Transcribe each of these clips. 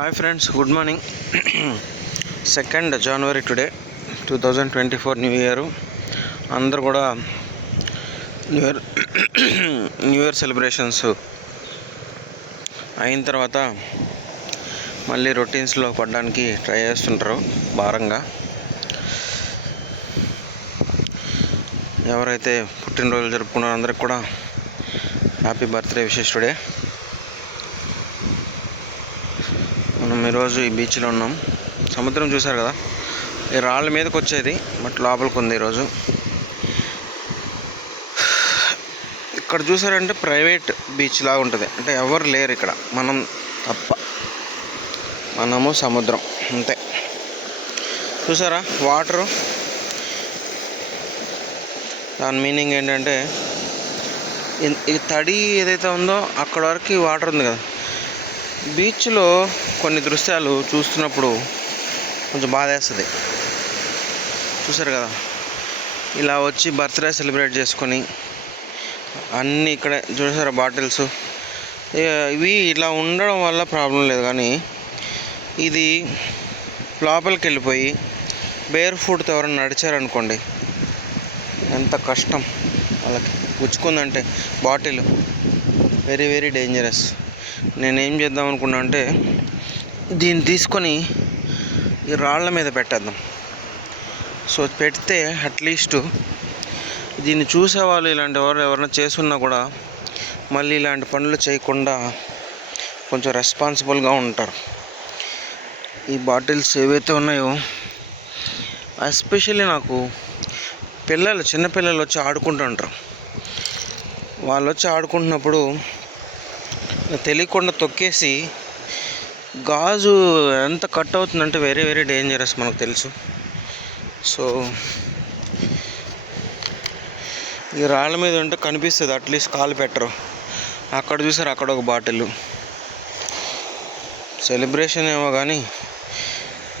Hi friends, good morning. 2nd January today, 2024 new year. అందరూ కూడా new year celebrations అయిన తర్వాత మళ్ళీ రొటీన్స్లో పడడానికి ట్రై చేస్తుంటారు భారంగా. ఎవరైతే పుట్టినరోజులు జరుపుకున్నారో అందరికి కూడా హ్యాపీ బర్త్డే విషెస్ టుడే. మనం ఈరోజు ఈ బీచ్లో ఉన్నాం. సముద్రం చూసారు కదా, ఈ రాళ్ళ మీదకి వచ్చేది బట్ లోపలికి ఉంది. ఈరోజు ఇక్కడ చూసారంటే ప్రైవేట్ బీచ్ లాగా ఉంటుంది, అంటే ఎవరు లేరు ఇక్కడ, మనం తప్ప. మనము సముద్రం అంతే. చూసారా వాటరు, దాని మీనింగ్ ఏంటంటే ఈ తడి ఏదైతే ఉందో అక్కడ వరకు వాటర్ ఉంది కదా. బీచ్లో కొన్ని దృశ్యాలు చూస్తున్నప్పుడు కొంచెం బాధేస్తుంది. చూసారు కదా, ఇలా వచ్చి బర్త్డే సెలబ్రేట్ చేసుకొని అన్నీ ఇక్కడ చూసారా బాటిల్స్. ఇవి ఇలా ఉండడం వల్ల ప్రాబ్లం లేదు, కానీ ఇది లోపలికి వెళ్ళిపోయి బేర్ ఫుట్తో ఎవరైనా నడిచారనుకోండి ఎంత కష్టం వాళ్ళకి. గుచ్చుకుందంటే బాటిల్ వెరీ వెరీ డేంజరస్. నేనేం చేద్దాం అనుకున్నా అంటే దీన్ని తీసుకొని ఈ రాళ్ళ మీద పెట్టేద్దాం. సో పెడితే అట్లీస్ట్ దీన్ని చూసేవాళ్ళు ఇలాంటి ఎవరైనా చేసున్నా కూడా మళ్ళీ ఇలాంటి పనులు చేయకుండా కొంచెం రెస్పాన్సిబుల్గా ఉంటారు. ఈ బాటిల్స్ ఏవైతే ఉన్నాయో ఎస్పెషల్లీ నాకు చిన్నపిల్లలు వచ్చి ఆడుకుంటుంటారు. వాళ్ళు వచ్చి ఆడుకుంటున్నప్పుడు తెలియకుండా తొక్కేసి గాజు ఎంత కట్ అవుతుందంటే వెరీ వెరీ డేంజరస్, మనకు తెలుసు. సో ఈ రాళ్ళ మీద ఉంటే కనిపిస్తుంది, అట్లీస్ట్ కాలు పెట్టరు. అక్కడ చూసారు, అక్కడ ఒక బాటిల్. సెలబ్రేషన్ ఏమో కానీ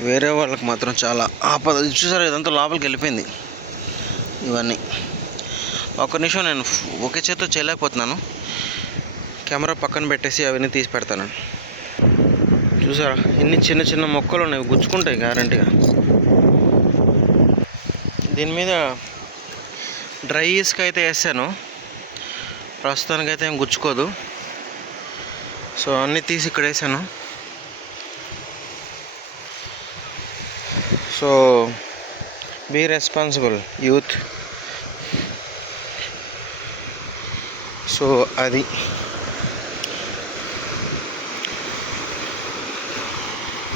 వేరే వాళ్ళకి మాత్రం చాలా ఆపద. చూసారు, ఇదంతా లోపలికి వెళ్ళిపోయింది. ఇవన్నీ ఒక్క నిమిషం, నేను ఒకే చేతితో చేయలేకపోతున్నాను. కెమెరా పక్కన పెట్టేసి అవన్నీ తీసి పెడతాను. చూసారా, ఇన్ని చిన్న చిన్న మొక్కలు ఉన్నాయి, గుచ్చుకుంటాయి గ్యారంటీగా. దీని మీద డ్రై ఇసుక అయితే వేసాను, ప్రస్తుతానికైతే ఏం గుచ్చుకోదు. సో అన్నీ తీసి ఇక్కడ వేసాను. So be responsible youth. So అది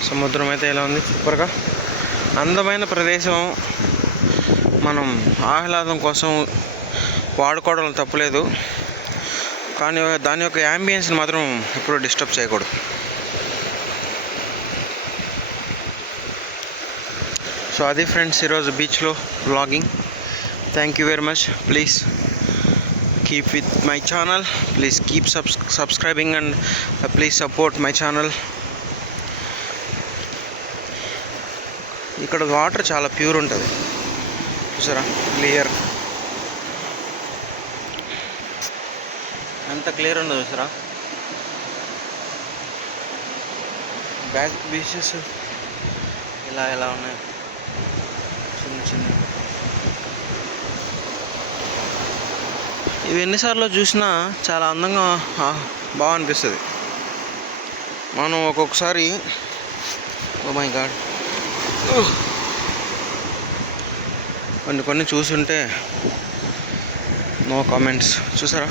సముద్రం అయితే ఎలా ఉంది, సూపర్గా అందమైన ప్రదేశం. మనం ఆహ్లాదం కోసం వాడుకోవడం తప్పులేదు, కానీ దాని యొక్క యాంబియన్స్ని మాత్రం ఎప్పుడూ డిస్టర్బ్ చేయకూడదు. సో అది ఫ్రెండ్స్ ఈరోజు బీచ్లో vlogging. Thank you very much. Please keep with my channel, please keep subscribing and please support my channel. ఇక్కడ వాటర్ చాలా ప్యూర్ ఉంటుంది, చూసారా, క్లియర్. ఎంత క్లియర్ ఉండదు చూసారా. బ్యాక్ బీచెస్ ఇలా ఉన్నాయి, చిన్న చిన్న. ఇవి ఎన్నిసార్లు చూసినా చాలా అందంగా బాగా అనిపిస్తుంది. మనం ఒక్కొక్కసారి ఓ మై గాడ్ కొన్ని చూసుంటే నో కామెంట్స్. చూసారా,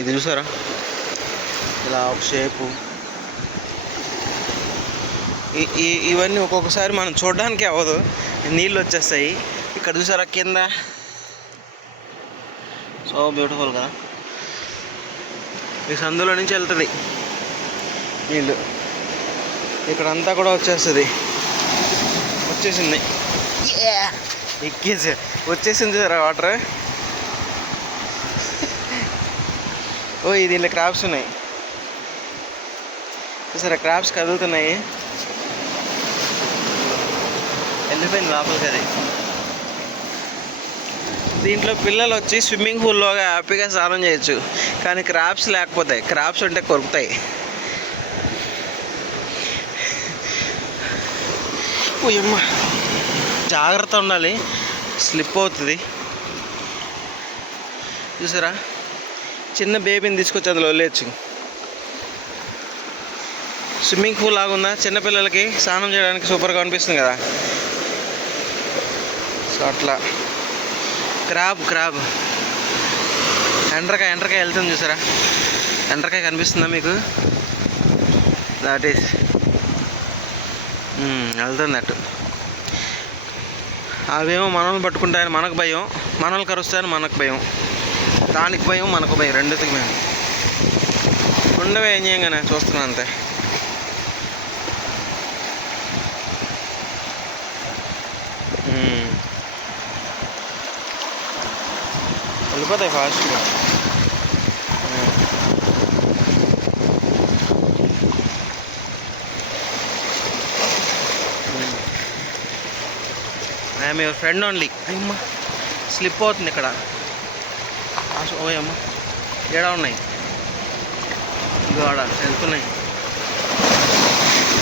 ఇది చూసారా, ఇలా ఒక షేపు. ఇవన్నీ ఒక్కొక్కసారి మనం చూడడానికి అవ్వదు, నీళ్ళు వచ్చేస్తాయి. ఇక్కడ చూసారా కింద, సో బ్యూటిఫుల్ కదా. ఈ సందులో నుంచి వెళ్తుంది నీళ్ళు, ఇక్కడంతా కూడా వచ్చేసింది, ఎక్కేసి వచ్చేసింది సార్ వాటర్. ఓ దీనిలో క్రాబ్స్ ఉన్నాయి చూసారా, క్రాబ్స్ కదులుతున్నాయి. వెళ్ళిపోయింది లోపలికి అది. దీంట్లో పిల్లలు వచ్చి స్విమ్మింగ్ పూల్లో హ్యాపీగా స్నానం చేయొచ్చు, కానీ క్రాబ్స్ లేకపోతాయి. క్రాబ్స్ ఉంటే కొరుకుతాయి. పోయమ్మ, జాగ్రత్త ఉండాలి, స్లిప్ అవుతుంది. చూసారా, చిన్న బేబీని తీసుకొచ్చి అందులో వదిలేయచ్చు. స్విమ్మింగ్ పూల్ లాగుందా, చిన్నపిల్లలకి స్నానం చేయడానికి సూపర్గా అనిపిస్తుంది కదా. సో అట్లా క్రాబ్ ఎండ్రకాయ వెళ్తుంది చూసారా, ఎండ్రకాయ కనిపిస్తుందా మీకు? దాట్ ఈస్ వెళ్తుంది అటు. అవేమో మనల్ని పట్టుకుంటాయని మనకు భయం, మనల్ని కరుస్తాయని మనకు భయం, దానికి భయం మనకు భయం, రెండుకి భయం. ఉండవే, ఏం చేయంగానే చూస్తున్నాను అంతే. వెళ్ళిపోతాయి ఫాస్ట్గా. I'm your friend only. అమ్మ, స్లిప్ అవుతుంది ఇక్కడ. ఓయమ్మ, ఏడా ఉన్నాయి, ఇగో ఆడ వెళ్తున్నాయి.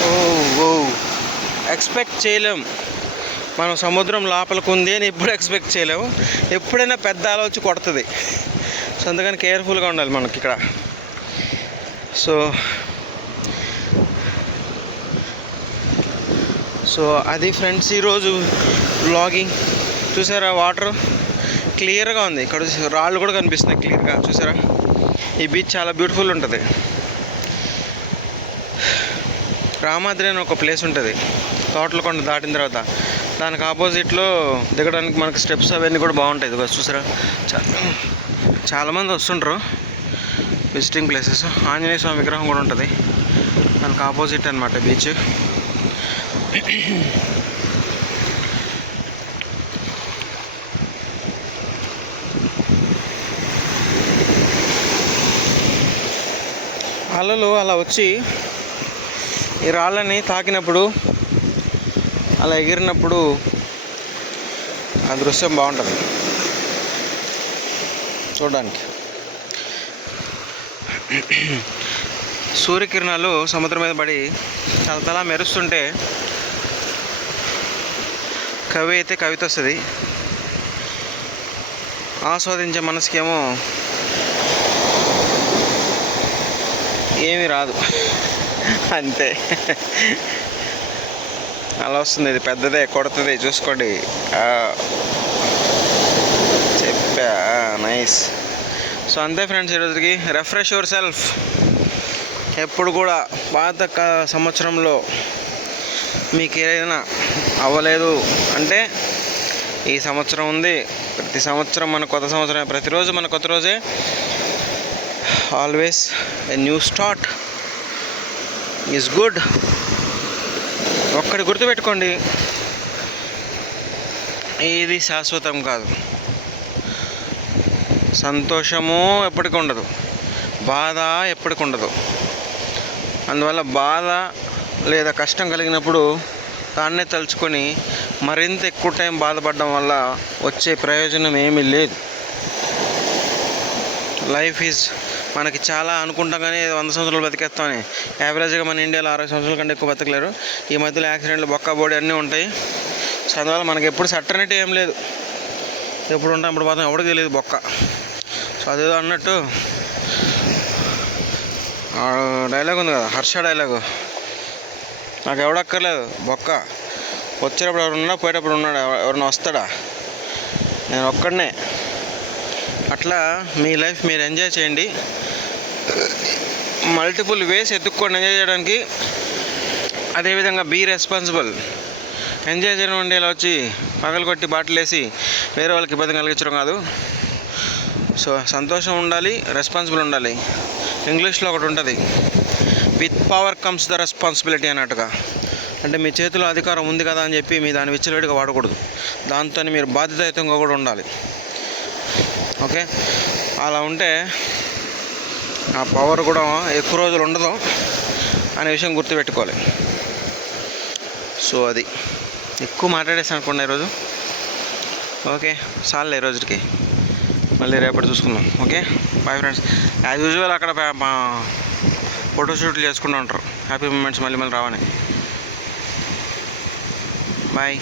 ఓ ఎక్స్పెక్ట్ చేయలేం మనం సముద్రం లోపలికి ఉంది అని, ఎప్పుడు ఎక్స్పెక్ట్ చేయలేము. ఎప్పుడైనా పెద్ద అల వచ్చి కొడుతుంది. సో అందుకని కేర్ఫుల్గా ఉండాలి మనకి ఇక్కడ. సో అది ఫ్రెండ్స్ ఈరోజు వ్లాగింగ్. చూసారా, వాటర్ క్లియర్గా ఉంది, ఇక్కడ రాళ్ళు కూడా కనిపిస్తున్నాయి క్లియర్గా. చూసారా, ఈ బీచ్ చాలా బ్యూటిఫుల్ ఉంటుంది. రామాద్రి అని ఒక ప్లేస్ ఉంటుంది తోటలకొండ దాటిన తర్వాత, దానికి ఆపోజిట్లో దిగడానికి మనకి స్టెప్స్ అవన్నీ కూడా బాగుంటాయి. ఇది చూసారా, చాలామంది వస్తుంటారు విజిటింగ్ ప్లేసెస్. ఆంజనేయ స్వామి విగ్రహం కూడా ఉంటుంది దానికి ఆపోజిట్ అనమాట బీచ్. అలలు అలా వచ్చి ఈ రాళ్ళని తాకినప్పుడు, అలా ఎగిరినప్పుడు ఆ దృశ్యం బాగుంటుంది చూడడానికి. సూర్యకిరణాలు సముద్రం మీద పడి తల మెరుస్తుంటే కవి అయితే కవిత వస్తుంది, ఆస్వాదించే మనసుకేమో ఏమీ రాదు, అంతే. అలా వస్తుంది. ఇది పెద్దదే, కొడుతుంది, చూసుకోండి. చెప్పా, నైస్. సో అంతే ఫ్రెండ్స్, ఈరోజుకి రిఫ్రెష్ యువర్ సెల్ఫ్. ఎప్పుడు కూడా పాత సంవత్సరంలో మీకు ఏదైనా అవ్వలేదు అంటే, ఈ సంవత్సరం ఉంది, ప్రతి సంవత్సరం మన కొత్త సంవత్సరం, ప్రతిరోజు మన కొత్త రోజే. Always a new start is good. ఒక్కటి గుర్తుపెట్టుకోండి, ఇది శాశ్వతం కాదు. సంతోషము ఎప్పటికి ఉండదు, బాధ ఎప్పటికి ఉండదు. అందువల్ల బాధ లేదా కష్టం కలిగినప్పుడు దాన్నే తలుచుకొని మరింత ఎక్కువ టైం బాధపడడం వల్ల వచ్చే ప్రయోజనం ఏమీ లేదు. లైఫ్ ఈజ్, మనకి చాలా అనుకుంటాం కానీ 100 సంవత్సరాలు బతికేస్తామని. యావరేజ్గా మన ఇండియాలో 60 సంవత్సరాల కంటే ఎక్కువ బతకలేరు. ఈ మధ్యలో యాక్సిడెంట్లు, బొక్క బోడి అన్నీ ఉంటాయి. సో అందువల్ల మనకి ఎప్పుడు సర్టనిటీ ఏం లేదు, ఎప్పుడు ఉంటాం ఇప్పుడు పోతాం ఎవరికి తెలియదు బొక్క. సో అదేదో అన్నట్టు డైలాగ్ ఉంది కదా, హర్ష డైలాగు, నాకు ఎవడక్కర్లేదు బొక్క, వచ్చేటప్పుడు ఎవరున్నా పోయేటప్పుడు ఉన్నాడు, ఎవరైనా వస్తాడా, నేను ఒక్కడనే. అట్లా మీ లైఫ్ మీరు ఎంజాయ్ చేయండి. మల్టిపుల్ వేస్ ఎత్తుక్కోండి ఎంజాయ్ చేయడానికి. అదేవిధంగా బీ రెస్పాన్సిబుల్. ఎంజాయ్ చేయడం అంటే ఇలా వచ్చి పగలు కొట్టి బాటిల్ వేసి వేరే వాళ్ళకి ఇబ్బంది కలిగించడం కాదు. సో సంతోషం ఉండాలి, రెస్పాన్సిబుల్ ఉండాలి. ఇంగ్లీష్లో ఒకటి ఉంటుంది, with power comes the responsibility అన్నట్టుగా. అంటే మీ చేతిలో అధికారం ఉంది కదా అని చెప్పి మీ దాన్ని విచ్చలవిడిగా వాడకూడదు, దాంతో మీరు బాధ్యతాయుతంగా కూడా ఉండాలి. ఓకే, అలా ఉంటే ఆ పవర్ కూడా ఎక్కువ రోజులు ఉండదు అనే విషయం గుర్తుపెట్టుకోవాలి. సో అది ఎక్కువ మాట్లాడేసాను అనుకోండి ఈరోజు. ఓకే, చాలే రోజుకి, మళ్ళీ రేపటి చూసుకుందాం. Okay, bye friends. As usual అక్కడ ఫోటోషూట్లు చేసుకుంటూ ఉంటారు. హ్యాపీ మూమెంట్స్ మళ్ళీ రావని. బాయ్.